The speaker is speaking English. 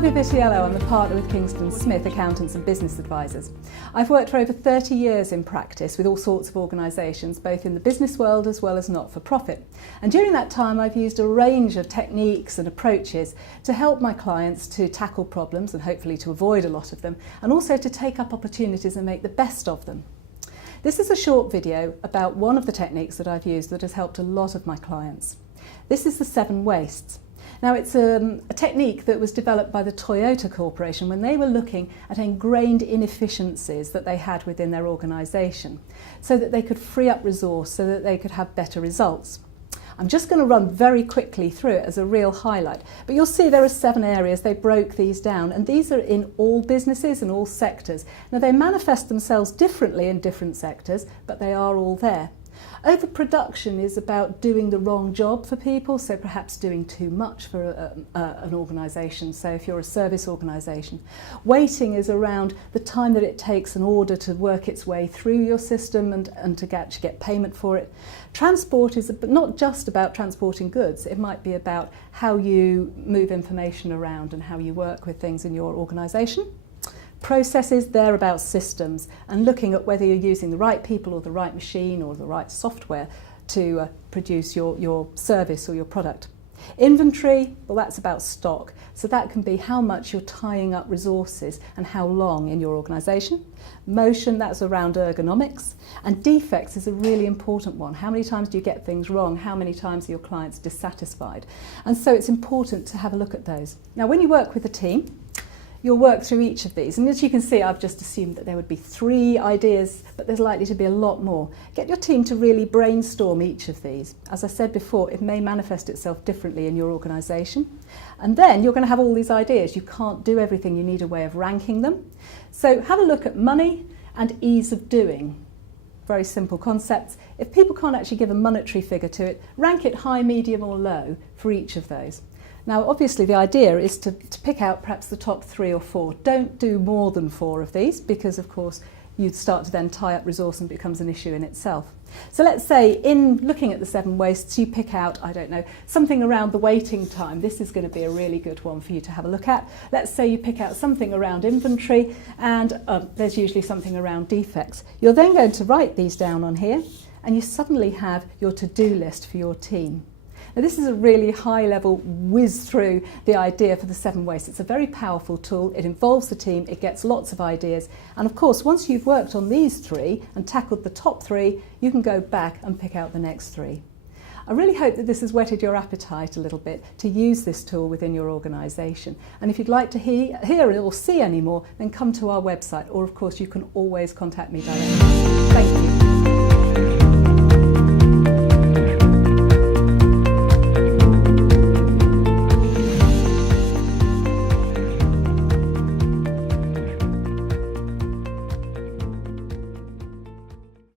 Silvia Vitiello. I'm a partner with Kingston Smith Accountants and Business Advisors. I've worked for over 30 years in practice with all sorts of organisations, both in the business world as well as not-for-profit. And during that time I've used a range of techniques and approaches to help my clients to tackle problems and hopefully to avoid a lot of them, and also to take up opportunities and make the best of them. This is a short video about one of the techniques that I've used that has helped a lot of my clients. This is the 7 wastes. Now it's a technique that was developed by the Toyota Corporation when they were looking at ingrained inefficiencies that they had within their organisation, so that they could free up resource, so that they could have better results. I'm just going to run very quickly through it as a real highlight, but you'll see there are 7 areas. They broke these down, and these are in all businesses and all sectors. Now they manifest themselves differently in different sectors, but they are all there. Overproduction is about doing the wrong job for people, so perhaps doing too much for an organisation, so if you're a service organisation. Waiting is around the time that it takes an order to work its way through your system and to actually get payment for it. Transport is not just about transporting goods, it might be about how you move information around and how you work with things in your organisation. Processes, they're about systems and looking at whether you're using the right people or the right machine or the right software to produce your service or your product. Inventory, well, that's about stock. So that can be how much you're tying up resources and how long in your organisation. Motion, that's around ergonomics. And defects is a really important one. How many times do you get things wrong? How many times are your clients dissatisfied? And so it's important to have a look at those. Now, when you work with a team, you'll work through each of these, and as you can see, I've just assumed that there would be 3 ideas, but there's likely to be a lot more. Get your team to really brainstorm each of these. As I said before, it may manifest itself differently in your organisation, and then you're going to have all these ideas. You can't do everything, you need a way of ranking them. So have a look at money and ease of doing. Very simple concepts. If people can't actually give a monetary figure to it, rank it high, medium or low for each of those. Now obviously the idea is to pick out perhaps the top 3 or 4. Don't do more than 4 of these, because of course you'd start to then tie up resource and it becomes an issue in itself. So let's say in looking at the 7 wastes you pick out, I don't know, something around the waiting time. This is going to be a really good one for you to have a look at. Let's say you pick out something around inventory, and there's usually something around defects. You're then going to write these down on here, and you suddenly have your to-do list for your team. Now this is a really high level whiz through the idea for the 7 wastes. It's a very powerful tool, it involves the team, it gets lots of ideas, and of course once you've worked on these 3 and tackled the top 3, you can go back and pick out the next 3. I really hope that this has whetted your appetite a little bit to use this tool within your organisation, and if you'd like to hear or see any more, then come to our website, or of course you can always contact me directly. Thank you.